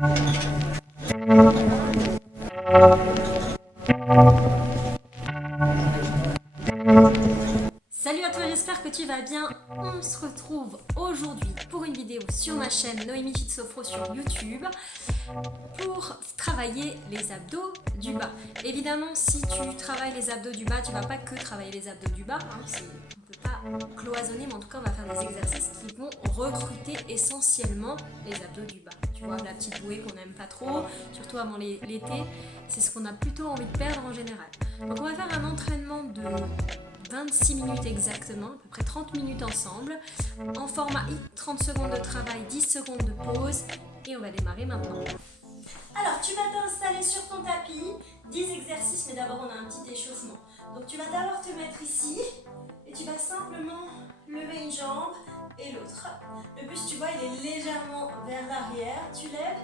Salut à toi, j'espère que tu vas bien. On se retrouve aujourd'hui pour une vidéo sur ma chaîne Noémie Fitsofro sur YouTube pour travailler les abdos du bas. Évidemment, si tu travailles les abdos du bas, tu ne vas pas que travailler les abdos du bas. On ne peut pas cloisonner, mais en tout cas, on va faire des exercices qui vont recruter essentiellement les abdos du bas. Tu vois, la petite bouée qu'on n'aime pas trop, surtout avant l'été, c'est ce qu'on a plutôt envie de perdre en général. Donc on va faire un entraînement de 26 minutes exactement, à peu près 30 minutes ensemble, en format 30 secondes de travail, 10 secondes de pause, et on va démarrer maintenant. Alors tu vas t'installer sur ton tapis, 10 exercices, mais d'abord on a un petit échauffement. Donc tu vas d'abord te mettre ici, et tu vas simplement lever une jambe et l'autre. Le buste, tu vois, il est légèrement vers l'arrière, tu lèves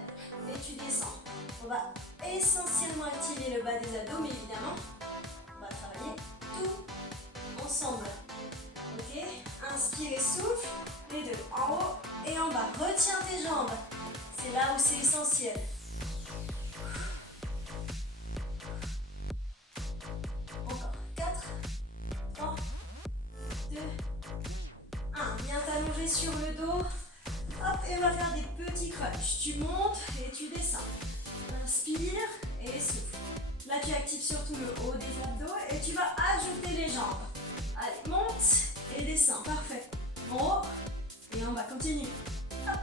et tu descends. On va essentiellement activer le bas des abdos, mais évidemment, on va travailler tout ensemble. Ok, inspire et souffle, les deux, en haut et en bas. Retiens tes jambes, c'est là où c'est essentiel. Encore, 4, 3, 2, 1. Viens t'allonger sur le dos. Hop, et on va faire des petits crunchs. Tu montes et tu descends. Inspire et souffle. Là, tu actives surtout le haut des abdos et tu vas ajouter les jambes. Allez, monte et descends. Parfait. En haut et en bas. Continue. Hop.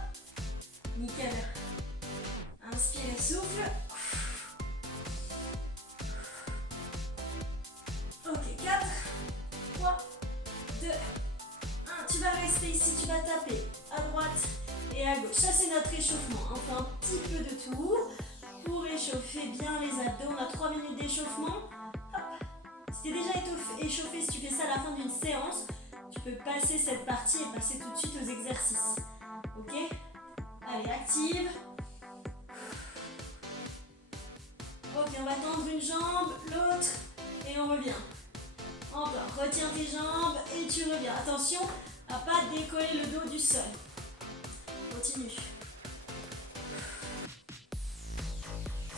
Nickel. Inspire et souffle. Ok, 4, 3, 2, 1. Tu vas rester ici. Tu vas taper à droite et à gauche. Ça, c'est notre échauffement. On fait un petit peu de tour pour échauffer bien les abdos. On a 3 minutes d'échauffement. Si tu es déjà échauffé, si tu fais ça à la fin d'une séance, tu peux passer cette partie et passer tout de suite aux exercices. Ok? Allez, active. Ok, on va tendre une jambe, l'autre, et on revient. Encore, retiens tes jambes et tu reviens. Attention à ne pas décoller le dos du sol. Continue.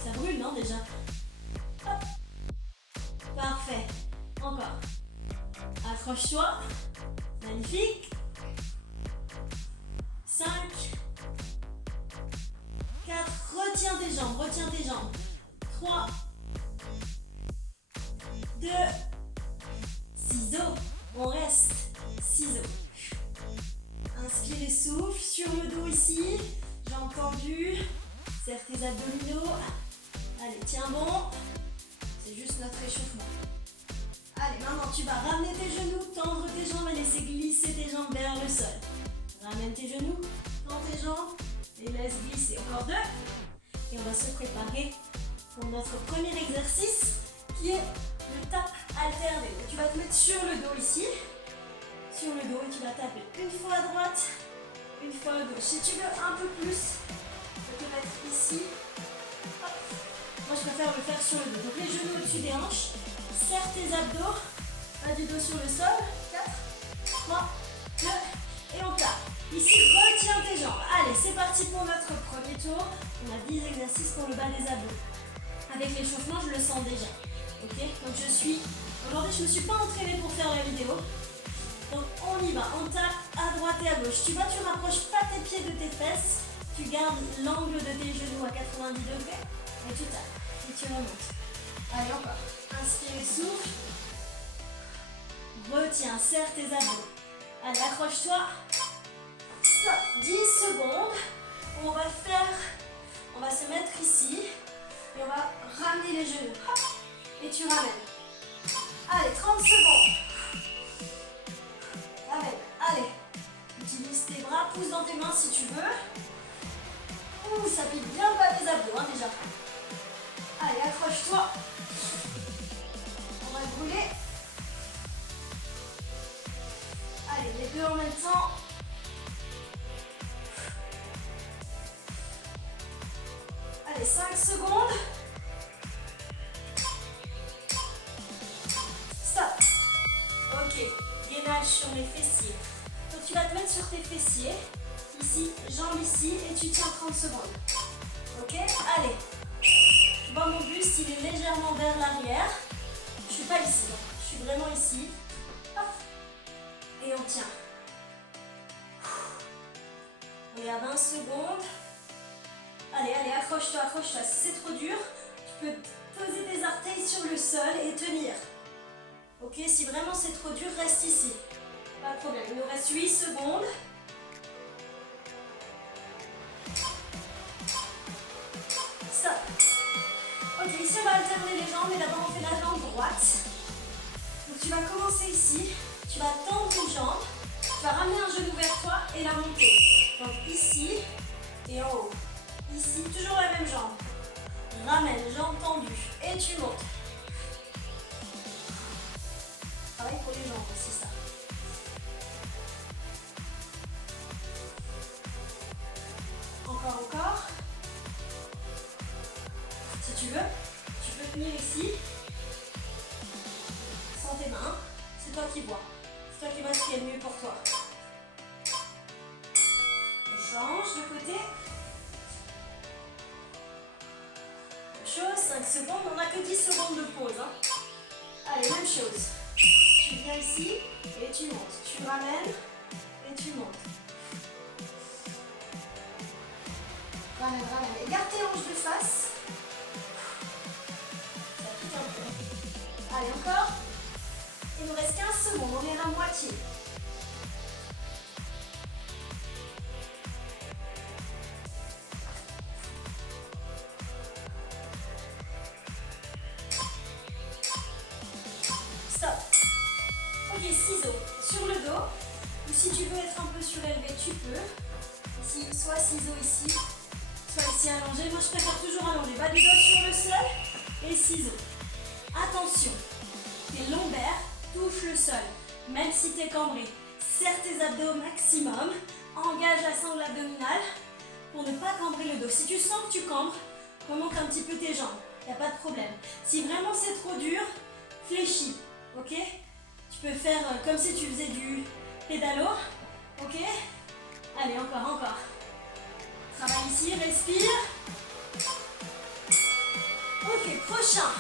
Ça brûle, non, déjà? Hop. Parfait. Encore. Accroche-toi. Magnifique. 5, 4, retiens tes jambes, retiens tes jambes. 3, 2, ciseaux. On reste. Ciseaux. Inspire et souffle sur le dos ici. Jambes tendues. Serre tes abdominaux. Allez, tiens bon. C'est juste notre échauffement. Allez, maintenant tu vas ramener tes genoux, tendre tes jambes et laisser glisser tes jambes vers le sol. Ramène tes genoux, tends tes jambes et laisse glisser. Encore 2. Et on va se préparer pour notre premier exercice qui est le tap alterné. Donc, tu vas te mettre sur le dos ici. Sur le dos et tu vas taper une fois à droite, une fois à gauche. Si tu veux un peu plus, tu peux te mettre ici. Hop. Moi, je préfère le faire sur le dos. Donc, les genoux au-dessus des hanches. Serre tes abdos. Pas du dos sur le sol. 4, 3, 2, et on tape. Ici, retiens tes jambes. Allez, c'est parti pour notre premier tour. On a 10 exercices pour le bas des abdos. Avec l'échauffement, je le sens déjà. Ok? Donc, aujourd'hui, je ne me suis pas entraînée pour faire la vidéo. Donc, on y va. On tape à droite et à gauche. Tu vois, tu rapproches pas tes pieds de tes fesses. Tu gardes l'angle de tes genoux à 90 degrés. Et tu tapes. Et tu remontes. Allez, encore. Inspire et souffle. Retiens, serre tes abdos. Allez, accroche-toi. Stop. 10 secondes. On va se mettre ici. Et on va ramener les genoux. Hop. Et tu ramènes. Allez, 30 secondes. Ramène. Allez. Utilise tes bras. Pousse dans tes mains si tu veux. Ouh, ça pique bien le bas des abdos, hein, déjà. Allez, accroche-toi. On va brûler. Allez, les deux en même temps. Allez, 5 secondes. Stop. Ok, gainage sur les fessiers. Donc tu vas te mettre sur tes fessiers. Ici, jambes ici et tu tiens 30 secondes. Ok? Allez. Tu vois, mon buste, il est légèrement vers l'arrière. Je ne suis pas ici, donc je suis vraiment ici. Hop. Et on tient. On est à 20 secondes. Allez, allez, accroche-toi, accroche-toi. Si c'est trop dur, tu peux poser tes orteils sur le sol et tenir. Ok, si vraiment c'est trop dur, reste ici. Pas de problème. Il nous reste 8 secondes. Stop. Ok, ici on va alterner les jambes, mais d'abord on fait la jambe droite. Donc tu vas commencer ici, tu vas tendre une jambe, tu vas ramener un genou vers toi et la monter. Donc ici et en haut. Ici, toujours la même jambe. Ramène, jambe tendue et tu montes. Pareil pour les jambes aussi ça. Encore, encore. Si tu veux, tu peux tenir ici. Sans tes mains. C'est toi qui vois. C'est toi qui vois ce qui est le mieux pour toi. On change de côté. Même chose, 5 secondes. On n'a que 10 secondes de pause. Hein. Allez, même chose. Tu viens ici et tu montes. Tu ramènes et tu montes. Ramène, ramène. Et garde tes hanches de face. Ça pique un peu. Allez, encore. Il nous reste 15 secondes. On est à la moitié. Stop. Ok, ciseaux sur le dos. Ou si tu veux être un peu surélevé, tu peux. Ici, soit ciseaux ici, soit ici allongé. Moi, je préfère toujours allonger. Bas du dos sur le sol et ciseaux. Attention, tes lombaires touchent le sol, même si tu es cambré. Serre tes abdos au maximum. Engage la sangle abdominale pour ne pas cambrer le dos. Si tu sens que tu cambres, remonte un petit peu tes jambes. Il n'y a pas de problème. Si vraiment c'est trop dur, fléchis. Ok? Tu peux faire comme si tu faisais du pédalo. Ok? Allez, encore, encore. Travaille ici, respire. Ok, prochain.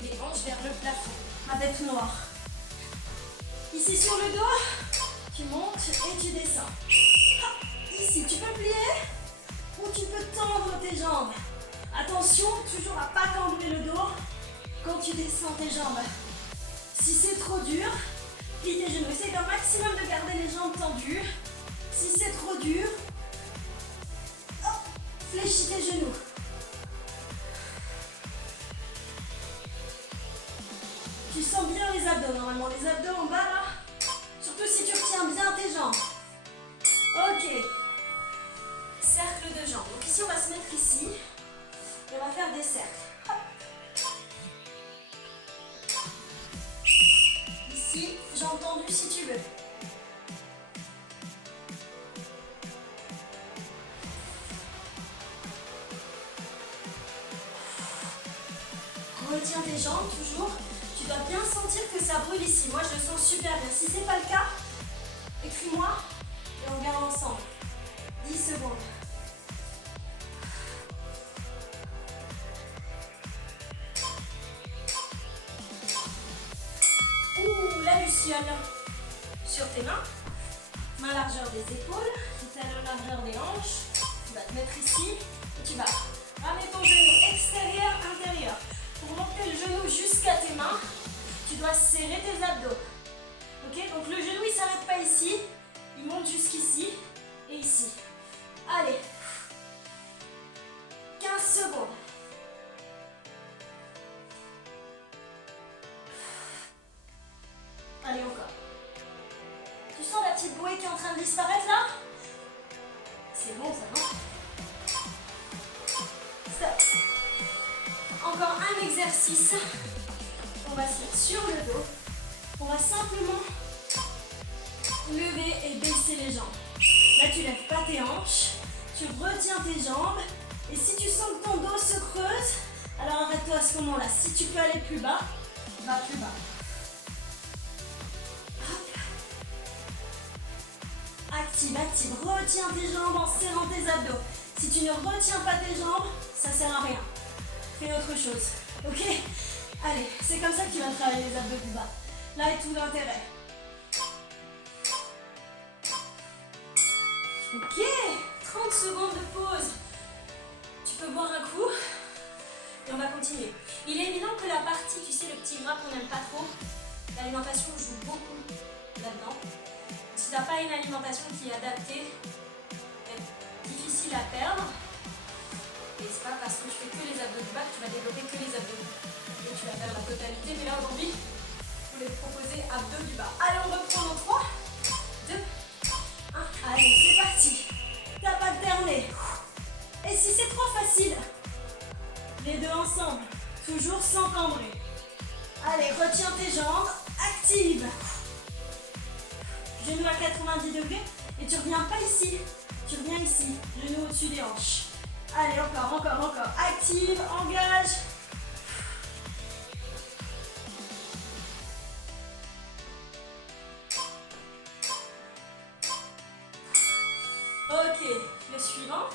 Les hanches vers le plafond. Ma bête noire. Ici sur le dos, tu montes et tu descends. Hop. Ici, tu peux plier ou tu peux tendre tes jambes. Attention, toujours à ne pas cambrer le dos quand tu descends tes jambes. Si c'est trop dur, plie tes genoux. Essaye d'un maximum de garder les jambes tendues. Si c'est trop dur, hop, fléchis tes genoux. Tu sens bien les abdos normalement, les abdos en bas là. Surtout si tu retiens bien tes jambes. Ok. Cercle de jambes. Donc ici on va se mettre ici. Et on va faire des cercles. Hop. Ici, jambes tendues si tu veux. Retiens tes jambes toujours. Tu dois bien sentir que ça brûle ici. Moi, je le sens super bien. Si ce n'est pas le cas, écris-moi et on regarde ensemble. 10 secondes. Ouh, la luciole. Sur tes mains. Main largeur des épaules. Talon largeur des hanches. Tu vas te mettre ici et tu vas ramener ton genou extérieur, intérieur. Pour monter le genou jusqu'à tes mains, tu dois serrer tes abdos. Ok, donc le genou il ne s'arrête pas ici, il monte jusqu'ici et ici. Allez, 15 secondes. Allez, encore. Tu sens la petite bouée qui est en train de disparaître là? C'est bon ça, non? Stop. Encore un exercice. On va se mettre sur le dos. On va simplement lever et baisser les jambes. Là, tu lèves pas tes hanches. Tu retiens tes jambes. Et si tu sens que ton dos se creuse, alors arrête-toi à ce moment-là. Si tu peux aller plus bas, va plus bas. Hop. Active, active. Retiens tes jambes en serrant tes abdos. Si tu ne retiens pas tes jambes, ça sert à rien. Fais autre chose. Ok? Allez, c'est comme ça que tu vas travailler les abdos du bas. Là est tout l'intérêt. Ok, 30 secondes de pause. Tu peux boire un coup et on va continuer. Il est évident que la partie, tu sais, le petit gras qu'on n'aime pas trop, l'alimentation joue beaucoup là-dedans. Si tu n'as pas une alimentation qui est adaptée, c'est difficile à perdre. Et c'est pas parce que tu fais que les abdos du bas que tu vas développer que les abdos du bas. Et tu vas faire la totalité, mais là aujourd'hui, je voulais te proposer abdos du bas. Allez, on reprend dans 3, 2, 1. Allez, c'est parti. Tape alternée. Et si c'est trop facile, les deux ensemble, toujours sans cambrer. Allez, retiens tes jambes, active. Genou à 90 degrés et tu reviens pas ici, tu reviens ici, genou au-dessus des hanches. Allez, encore, encore, encore. Active, engage. Ok, le suivant.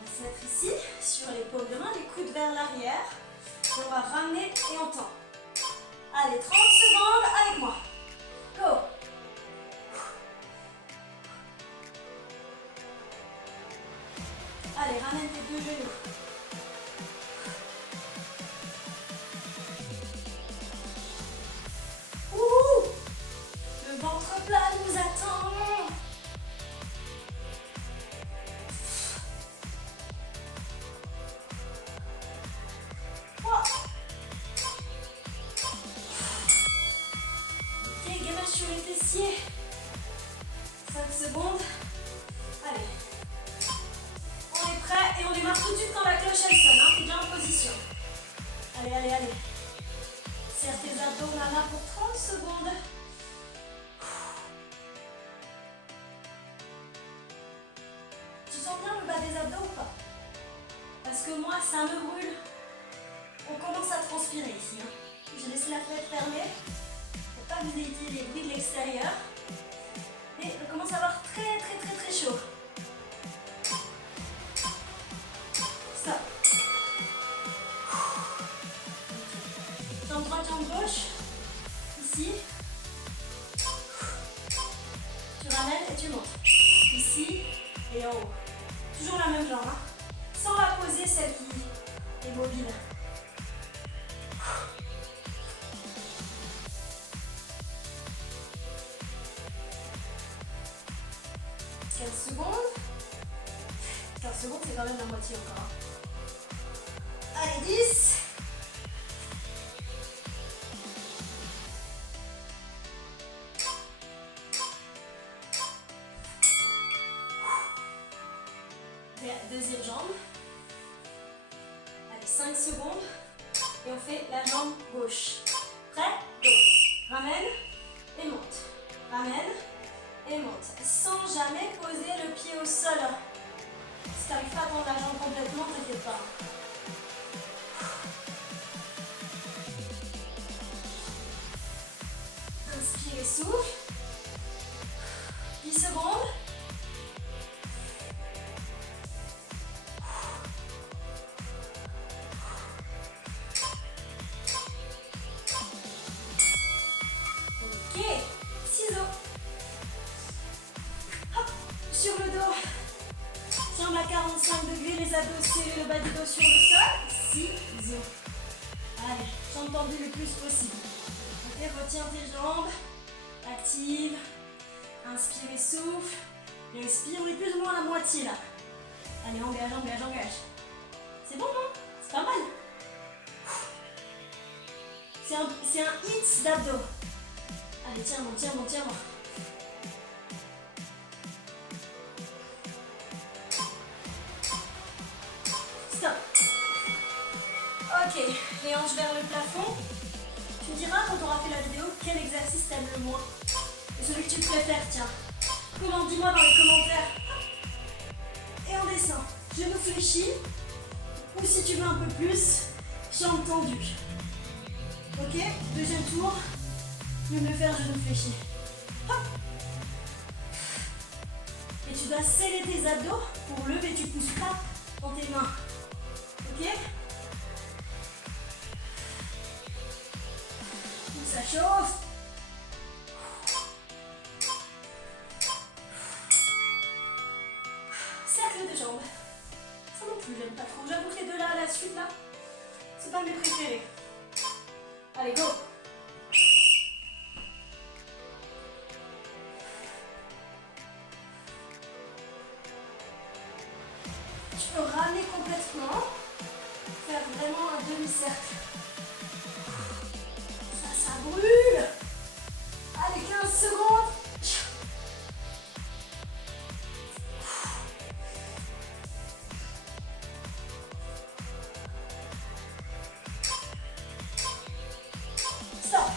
On va se mettre ici, sur les paumes de main, les coudes vers l'arrière. On va ramener et on tend. Allez, 30 secondes avec moi. Go. Allez, ramène tes deux genoux. Ouh, le ventre plat nous attend. Ok, gainage sur les fessiers. 5 secondes. Allez. On est prêt et on démarre tout de suite quand la cloche elle sonne. T'es bien en position. Allez, allez, allez. Serre tes abdos, on en a pour 30 secondes. Tu sens bien le bas des abdos ou pas? Parce que moi, ça me brûle. On commence à transpirer ici. J'ai laissé la fenêtre fermée. Pour pas que vous ayez les bruits de l'extérieur. Et on commence à avoir très, très, très, très chaud. Stop. Jambe droite, jambe gauche. Ici. Tu ramènes et tu montes. Ici et en haut. Toujours la même jambe. Sans la poser, celle qui est mobile. 15 secondes. 15 secondes, c'est quand même la moitié encore. Allez, 10. Deuxième jambe. Allez, 5 secondes. Et on fait la jambe gauche. Prêt? Go. Ramène et monte. Ramène et monte. Sans jamais poser le pied au sol. Si tu n'arrives pas à tendre la jambe complètement, t'inquiète pas. Inspire et souffle. 10 secondes. Ok, ciseaux. Hop, sur le dos. Jambe à 45 degrés, les abdos serrés, le bas du dos sur le sol. Ciseaux. Allez, jambes tendues le plus possible. Ok, retiens tes jambes. Active. Inspire et souffle. Et expire, on est plus ou moins à la moitié là. Allez, engage, engage, engage. C'est bon, non? C'est pas mal. C'est un hit d'abdos. Allez, tiens-moi, tiens-moi, tiens-moi. Stop. Ok, les hanches vers le plafond. Tu me diras quand tu auras fait la vidéo quel exercice t'aimes le moins. Et celui que tu préfères, tiens. Comment, dis-moi dans les commentaires. Et on descend. Genou fléchi. Ou si tu veux un peu plus, jambes tendues. Ok, deuxième tour. Mieux me faire genou fléchi. Hop. Et tu dois sceller tes abdos. Pour lever, tu pousses pas dans tes mains. Ok? Ça chauffe. Cercle de jambes. Ça non plus, j'aime pas trop. J'avoue que les deux là à la suite, là, c'est pas mes préférés. Allez, go! Tu peux ramener complètement. Faire vraiment un demi-cercle. Ça brûle. Allez, 15 secondes. Stop.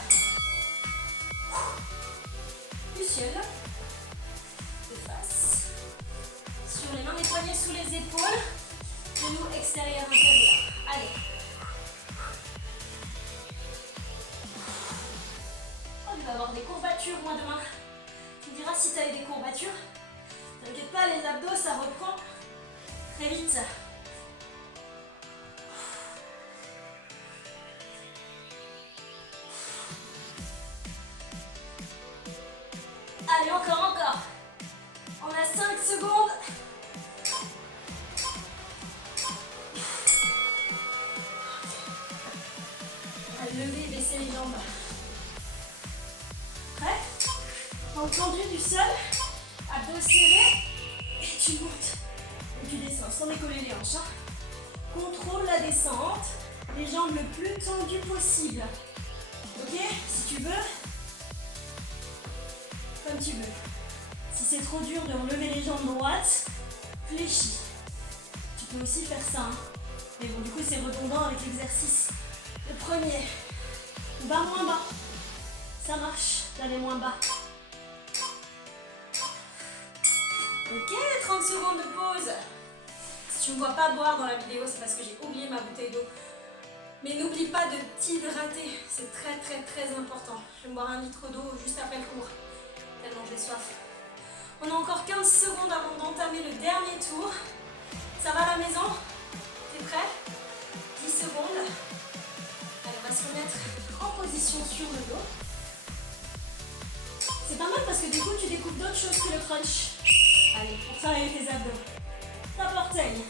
Du ciel. De face. Sur les mains, les poignets sous les épaules. Genoux extérieur, intérieur. Allez. Oh, il va y avoir des courbatures, moi, demain. Tu me diras si tu as eu des courbatures. T'inquiète pas, les abdos, ça reprend très vite. Allez, encore. On a 5 secondes. Lever, baisser les jambes. Prêt? Entendu du sol, abdos serrés, et tu montes. Et tu descends sans décoller les hanches. Contrôle la descente, les jambes le plus tendues possible. Ok? Si tu veux, comme tu veux. Si c'est trop dur de relever les jambes droites, fléchis. Tu peux aussi faire ça. Mais bon, du coup, c'est redondant avec l'exercice. Le premier, va moins bas. Ça marche d'aller moins bas. Ok, 30 secondes de pause. Si tu ne me vois pas boire dans la vidéo, c'est parce que j'ai oublié ma bouteille d'eau. Mais n'oublie pas de t'hydrater, c'est très important. Je vais me boire 1 litre d'eau juste après le cours, tellement j'ai soif. On a encore 15 secondes avant d'entamer le dernier tour. Ça va à la maison? T'es prêt? 10 secondes. Allez, on va se remettre en position sur le dos. C'est pas mal parce que du coup, tu découpes d'autres choses que le crunch. Allez, pour travailler tes abdos. Top orteil.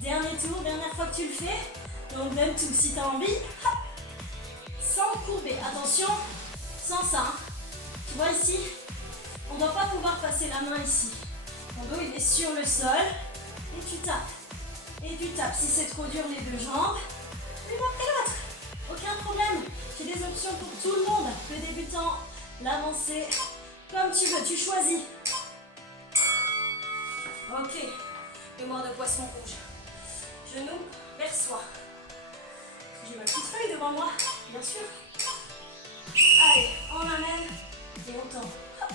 Dernier tour, dernière fois que tu le fais. Donc même tout, si tu as envie. Hop, sans courber. Attention, sans ça. Hein. Tu vois ici, on ne doit pas pouvoir passer la main ici. Ton dos, il est sur le sol. Et tu tapes. Et tu tapes. Si c'est trop dur, les deux jambes. L'une après l'autre. Aucun problème. J'ai des options pour tout le monde. Le débutant, l'avancé. Comme tu veux, tu choisis. Ok. Mémoire de poisson rouge. Genou vers soi. J'ai ma petite feuille devant moi, bien sûr. Allez, on amène et on tend. Hop.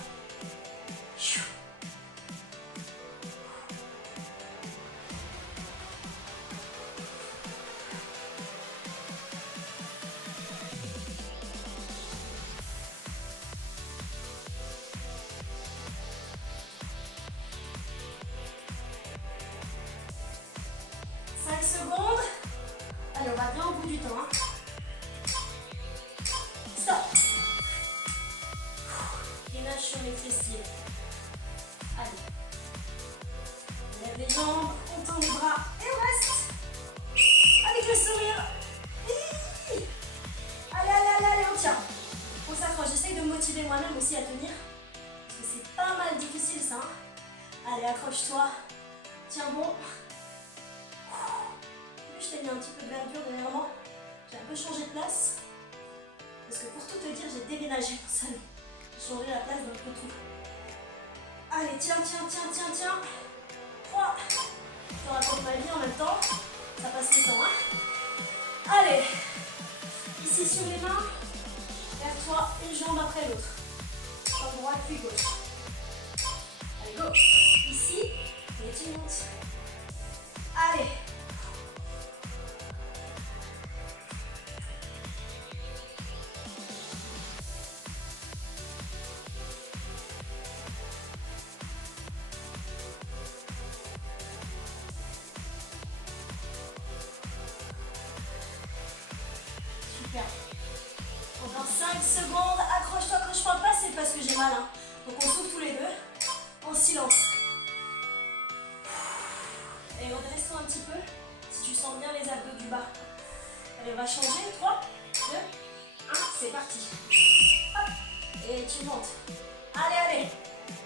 5 secondes. Allez, on va bien au bout du temps. Hein. Stop. Gainage sur les fessiers. Allez. On lève les jambes, on tend les bras et on reste. Avec le sourire. Allez, on tient. On s'accroche. J'essaye de me motiver moi-même aussi à tenir. Parce que c'est pas mal difficile ça. Hein. Allez, accroche-toi. Tiens bon. Je t'ai mis un petit peu de verdure derrière moi. J'ai un peu changé de place. Parce que pour tout te dire, j'ai déménagé mon salon. J'ai changé la place d'un peu tout. Allez, tiens. 3. Je te raconte ma vie en même temps. Ça passe le temps, hein. Allez. Ici sur les mains. Vers toi, une jambe après l'autre. Jambe droite puis gauche. Allez, go. Ici, et tu montes. Allez. mal, hein. Donc on souffle tous les deux en silence. Et redresse-toi un petit peu si tu sens bien les abdos du bas. Allez, on va changer. 3, 2, 1, c'est parti. Hop. Et tu montes. Allez, allez.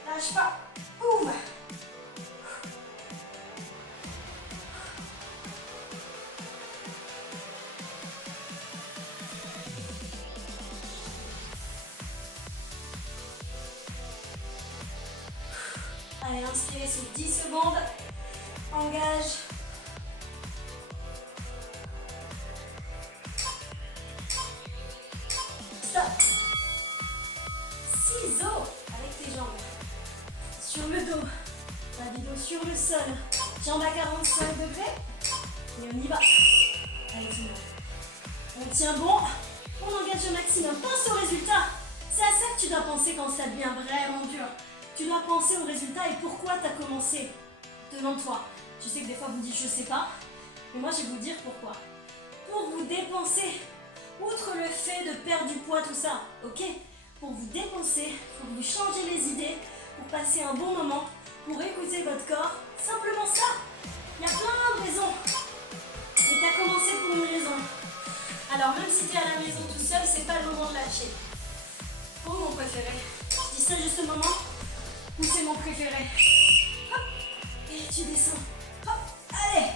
Lâche pas. Boum. Allez, inspirez sur 10 secondes. Engage. Stop. Ciseaux avec tes jambes. Sur le dos. Pas du dos sur le sol. Jambes à 45 degrés. Et on y va. Allez, tout le monde. On tient bon. On engage au maximum. Pense au résultat. C'est à ça que tu dois penser quand ça devient vraiment dur. Tu dois penser au résultat et pourquoi tu as commencé. Demande-toi. Je sais que des fois vous dites je sais pas, mais moi je vais vous dire pourquoi. Pour vous dépenser, outre le fait de perdre du poids, tout ça, ok? Pour vous dépenser, pour vous changer les idées, pour passer un bon moment, pour écouter votre corps, simplement ça. Il y a plein de raisons. Mais tu as commencé pour une raison. Alors même si tu es à la maison tout seul, c'est pas le moment de lâcher. Oh mon préféré. Je dis ça juste au moment où c'est mon préféré. Hop. Et tu descends. Hop. Allez.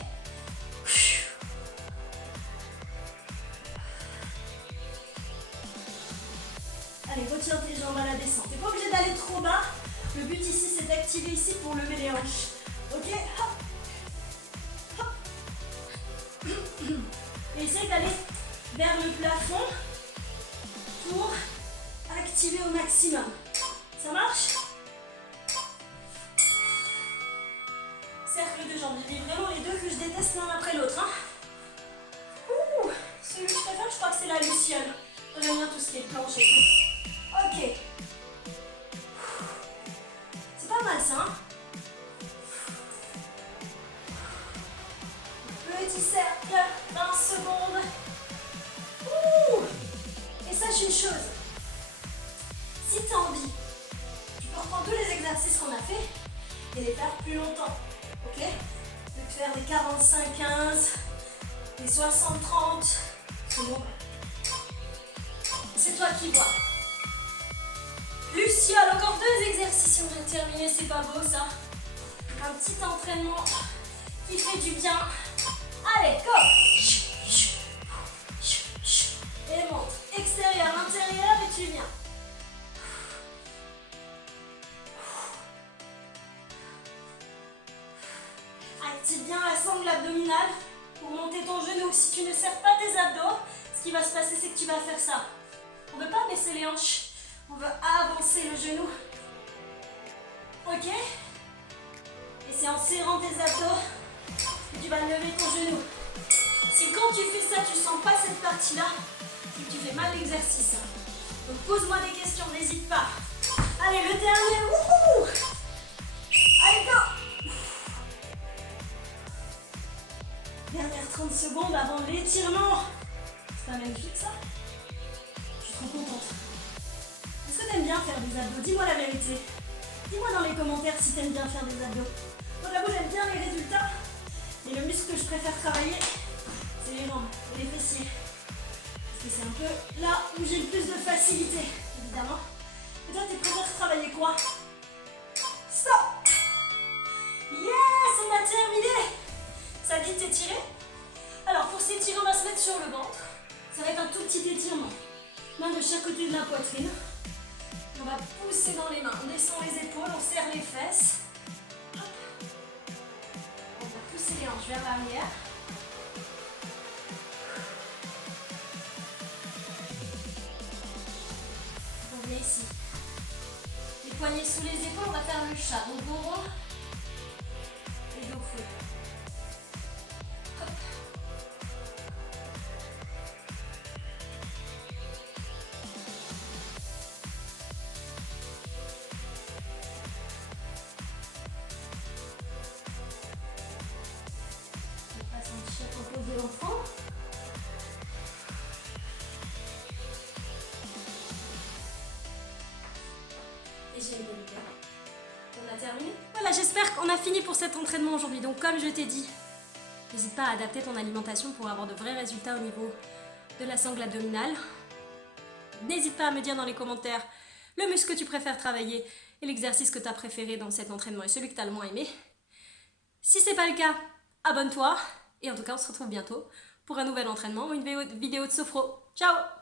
Allez, retire tes jambes à la descente. Tu n'es pas obligé d'aller trop bas. Le but ici, c'est d'activer ici pour lever les hanches. Ok. Hop. Hop. Et essaye d'aller vers le plafond pour activer au maximum. Ça marche? Cercle de jambes. Il y a vraiment les deux que je déteste l'un après l'autre. Hein. Ouh, celui que je préfère, je crois que c'est la luciole. J'aime bien tout ce qui est planche et tout. Ok. C'est pas mal ça. Hein. Petit cercle, 20 secondes. Ouh. Et sache une chose. Si tu as envie, tu peux reprendre tous les exercices qu'on a fait et les faire plus longtemps. Ok? Tu peux faire des 45-15, des 60-30. C'est bon. C'est toi qui vois. Luciole, encore 2 exercices. On vient de terminer, c'est pas beau ça. Un petit entraînement qui fait du bien. Allez, go! Et monte. Extérieur, intérieur et tu viens. Active bien la sangle abdominale pour monter ton genou. Si tu ne serres pas tes abdos, ce qui va se passer, c'est que tu vas faire ça. On ne veut pas baisser les hanches. On veut avancer le genou. Ok? Et c'est en serrant tes abdos que tu vas lever ton genou. Si quand tu fais ça, tu ne sens pas cette partie-là, c'est que tu fais mal l'exercice. Donc pose-moi des questions, n'hésite pas. Allez, le dernier. Wouhou! Allez, go! Dernière 30 secondes avant l'étirement. C'est pas magnifique ça? Je suis trop contente. Est-ce que t'aimes bien faire des abdos? Dis-moi la vérité. Dis-moi dans les commentaires si t'aimes bien faire des abdos. Moi j'avoue j'aime bien les résultats. Et le muscle que je préfère travailler, c'est les jambes et les fessiers. Parce que c'est un peu là où j'ai le plus de facilité, évidemment. Et toi tu préfères travailler quoi? Stop! Yes, on a terminé! Ça dit de t'étirer? Alors pour s'étirer, on va se mettre sur le ventre. Ça va être un tout petit étirement. Main de chaque côté de la poitrine. On va pousser dans les mains. On descend les épaules, on serre les fesses. Hop. On va pousser les hanches vers l'arrière. On vient ici. Les poignets sous les épaules, on va faire le chat. Donc dos rond et dos creux. De l'enfant. On a terminé. Voilà, j'espère qu'on a fini pour cet entraînement aujourd'hui. Donc comme je t'ai dit, n'hésite pas à adapter ton alimentation pour avoir de vrais résultats au niveau de la sangle abdominale. N'hésite pas à me dire dans les commentaires le muscle que tu préfères travailler et l'exercice que tu as préféré dans cet entraînement et celui que tu as le moins aimé. Si ce n'est pas le cas, abonne-toi. Et en tout cas, on se retrouve bientôt pour un nouvel entraînement ou une vidéo de sophro. Ciao!